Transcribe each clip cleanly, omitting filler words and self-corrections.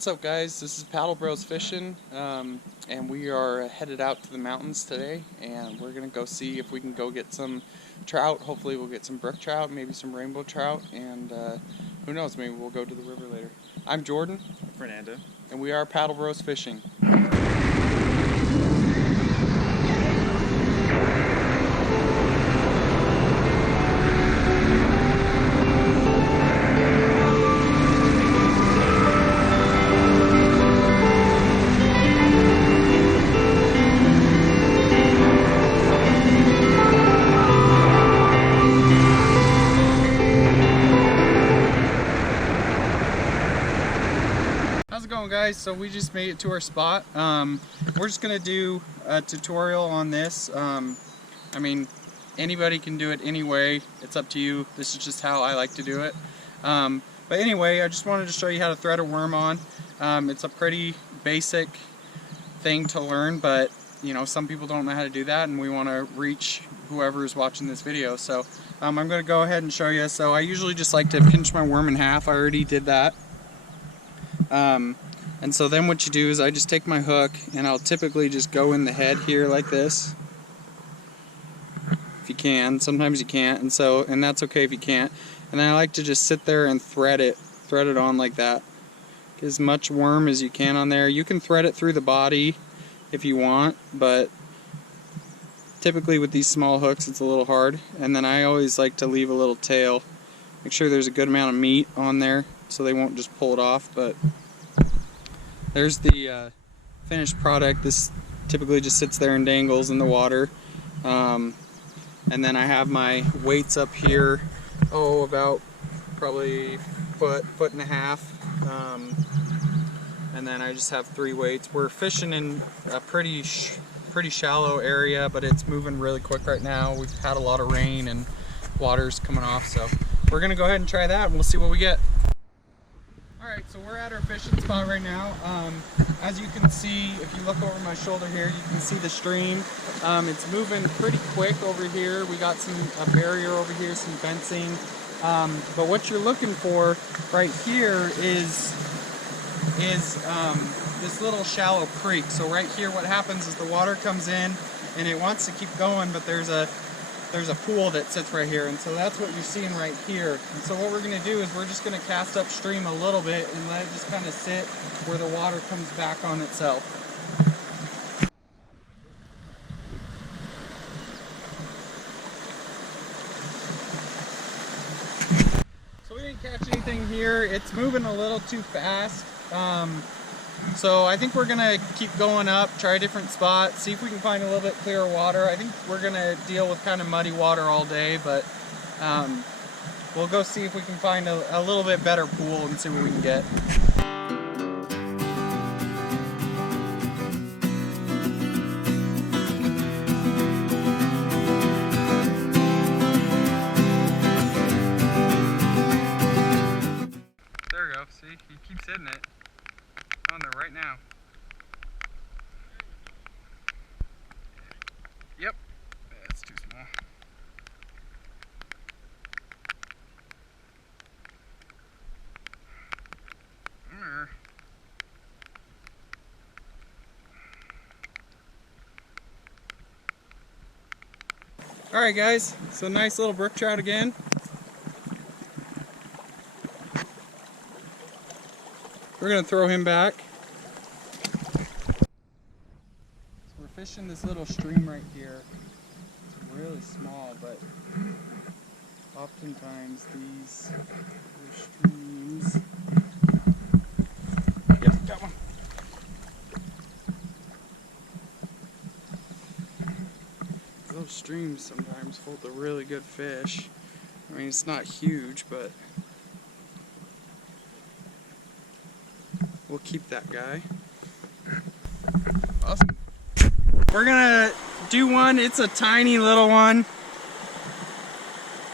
What's up, guys? This is Paddle Bros Fishing, and we are headed out to the mountains today, and we're gonna go see if we can go get some trout. Hopefully we'll get some brook trout, maybe some rainbow trout, and who knows, maybe we'll go to the river later. I'm Jordan. I'm Fernando. And we are Paddle Bros Fishing. How's it going, guys? So we just made it to our spot. We're just gonna do a tutorial on this. I mean, anybody can do it anyway. It's up to you. This is just how I like to do it. But anyway, I just wanted to show you how to thread a worm on. It's a pretty basic thing to learn, but you know, some people don't know how to do that, and we want to reach whoever is watching this video. So I'm going to go ahead and show you. So I usually just like to pinch my worm in half. I already did that. And so then what you do is I just take my hook and I'll typically just go in the head here like this, if you can. Sometimes you can't, and that's okay if you can't. And then I like to just sit there and thread it on like that. Get as much worm as you can on there. You can thread it through the body if you want, but typically with these small hooks it's a little hard. And then I always like to leave a little tail. Make sure there's a good amount of meat on there so they won't just pull it off. But there's the finished product. This typically just sits there and dangles in the water. And then I have my weights up here, about probably foot and a half. And then I just have 3 weights. We're fishing in a pretty shallow area, but it's moving really quick right now. We've had a lot of rain and water's coming off, so we're gonna go ahead and try that and we'll see what we get. Alright, so we're at our fishing spot right now. As you can see, if you look over my shoulder here, you can see the stream. It's moving pretty quick over here. We got a barrier over here, some fencing. But what you're looking for right here is this little shallow creek. So right here what happens is the water comes in and it wants to keep going, but there's a pool that sits right here, and so that's what you're seeing right here. And so what we're going to do is we're just going to cast upstream a little bit and let it just kind of sit where the water comes back on itself. So we didn't catch anything here. It's moving a little too fast. So I think we're gonna keep going up, try a different spot, see if we can find a little bit clearer water. I think we're gonna deal with kind of muddy water all day, but we'll go see if we can find a little bit better pool and see what we can get. There we go, see, he keeps hitting it. On there right now. Yep, that's too small. Alright, guys, so nice little brook trout again. We're going to throw him back. So we're fishing this little stream right here. It's really small, but oftentimes these streams... Yep, got one. Those streams sometimes hold a really good fish. I mean, it's not huge, but we'll keep that guy. Awesome. We're gonna do one. It's a tiny little one,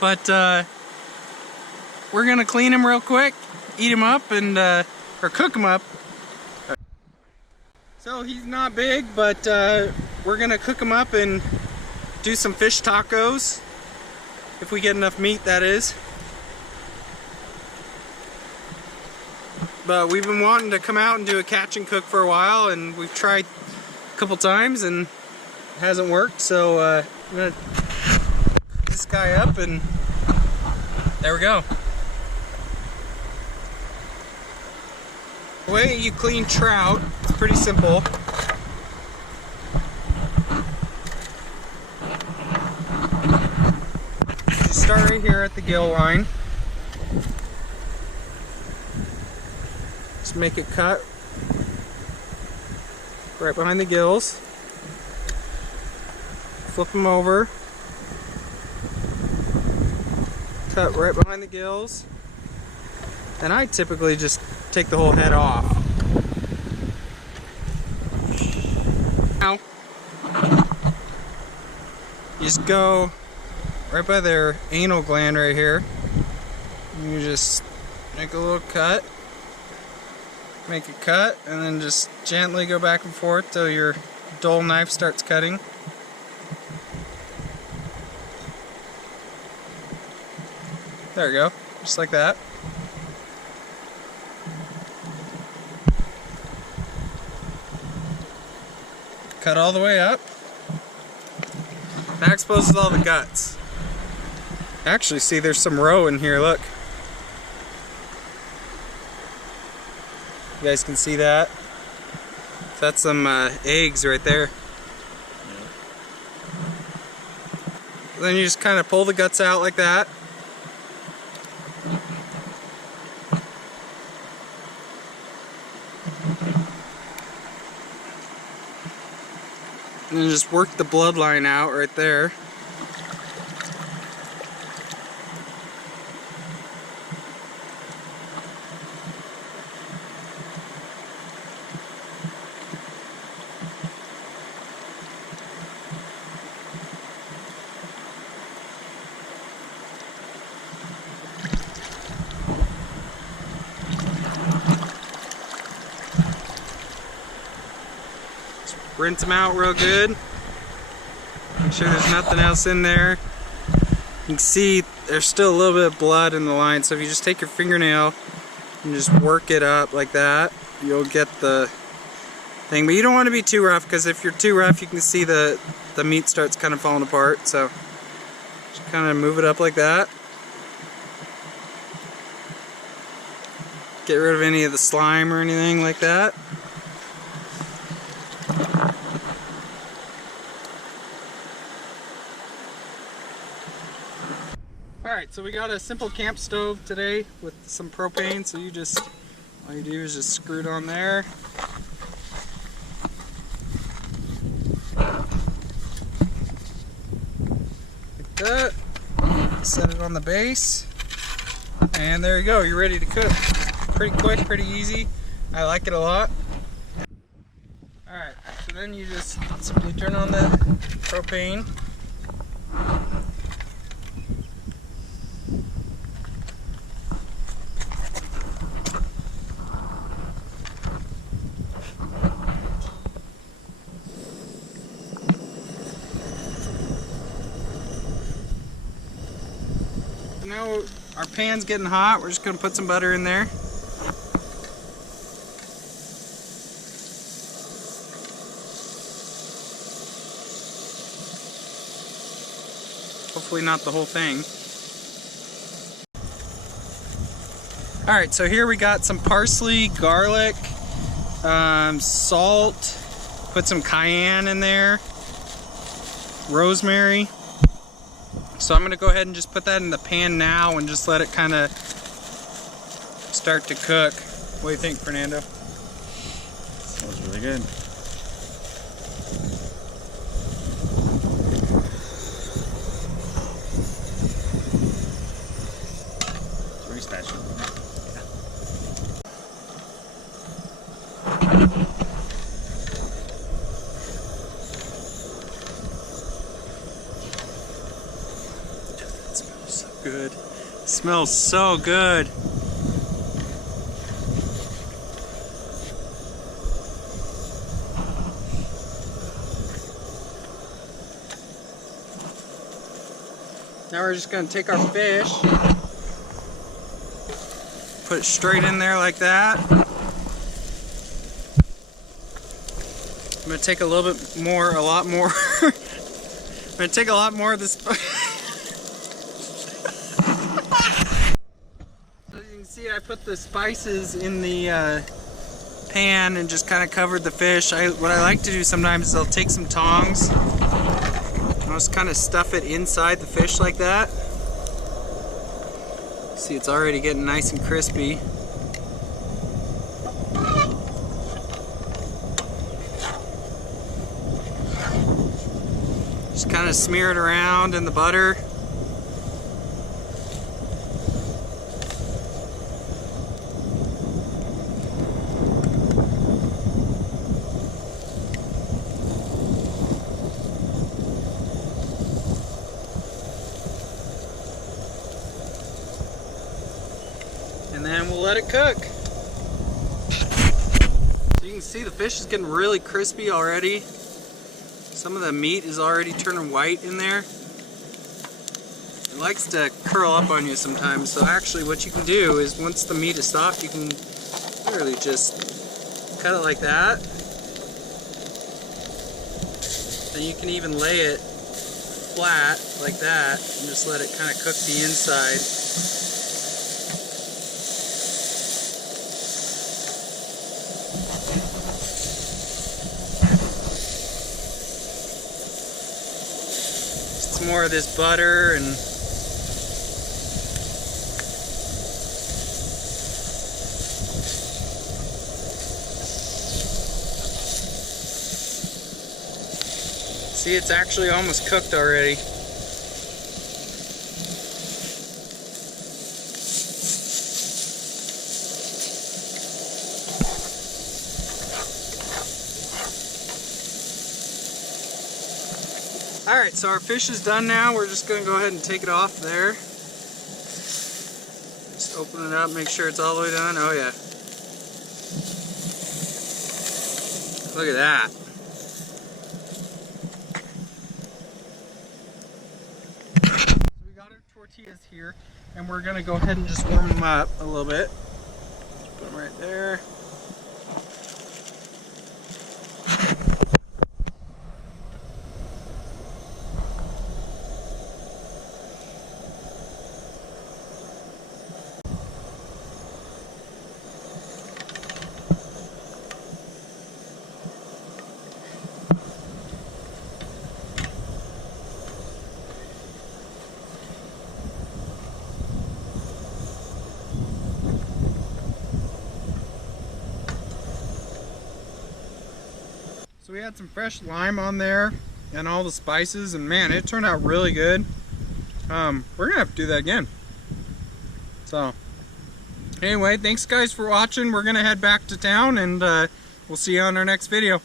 but we're gonna clean him real quick, eat him up, and or cook him up. So he's not big, but we're gonna cook him up and do some fish tacos, if we get enough meat, that is. but we've been wanting to come out and do a catch and cook for a while, and we've tried a couple times and it hasn't worked, so I'm gonna hook this guy up, and there we go. The way you clean trout is pretty simple. You start right here at the gill line. Just make a cut right behind the gills. Flip them over. Cut right behind the gills. And I typically just take the whole head off. Now, you just go right by their anal gland right here. And you just make a little cut. Make a cut, and then just gently go back and forth till your dull knife starts cutting. There we go, just like that. Cut all the way up. That exposes all the guts. Actually, see, there's some roe in here, look. You guys can see that? That's some eggs right there. Then you just kind of pull the guts out like that. And then just work the bloodline out right there. Rinse them out real good. Make sure there's nothing else in there. You can see there's still a little bit of blood in the line, so if you just take your fingernail and just work it up like that, you'll get the thing. But you don't want to be too rough, because if you're too rough, you can see the meat starts kind of falling apart. So just kind of move it up like that. Get rid of any of the slime or anything like that. Alright, so we got a simple camp stove today with some propane, so all you do is just screw it on there. Like that. Set it on the base. And there you go, you're ready to cook. Pretty quick, pretty easy. I like it a lot. Alright, so then you just simply turn on the propane. Now our pan's getting hot, we're just going to put some butter in there. Hopefully not the whole thing. Alright, so here we got some parsley, garlic, salt, put some cayenne in there, rosemary. So I'm going to go ahead and just put that in the pan now and just let it kind of start to cook. What do you think, Fernando? Smells really good. It's very special. Good. Smells so good. Now we're just going to take our fish Put it straight in there like that. I'm gonna take a little bit more, a lot more. I'm gonna take a lot more of this. So you can see I put the spices in the pan and just kind of covered the fish. What I like to do sometimes is I'll take some tongs and I'll just kind of stuff it inside the fish like that. See, it's already getting nice and crispy. Just kind of smear it around in the butter. And then we'll let it cook. So you can see the fish is getting really crispy already. Some of the meat is already turning white in there. It likes to curl up on you sometimes, so actually what you can do is once the meat is soft, you can literally just cut it like that. Then you can even lay it flat like that and just let it kind of cook the inside. More of this butter and see, it's actually almost cooked already. Alright, so our fish is done now. We're just going to go ahead and take it off there. Just open it up, make sure it's all the way done. Oh yeah. Look at that. So we got our tortillas here, and we're going to go ahead and just warm them up a little bit. Just put them right there. So we had some fresh lime on there and all the spices, and man, it turned out really good. We're gonna have to do that again. So anyway, thanks guys for watching. We're gonna head back to town, and we'll see you on our next video.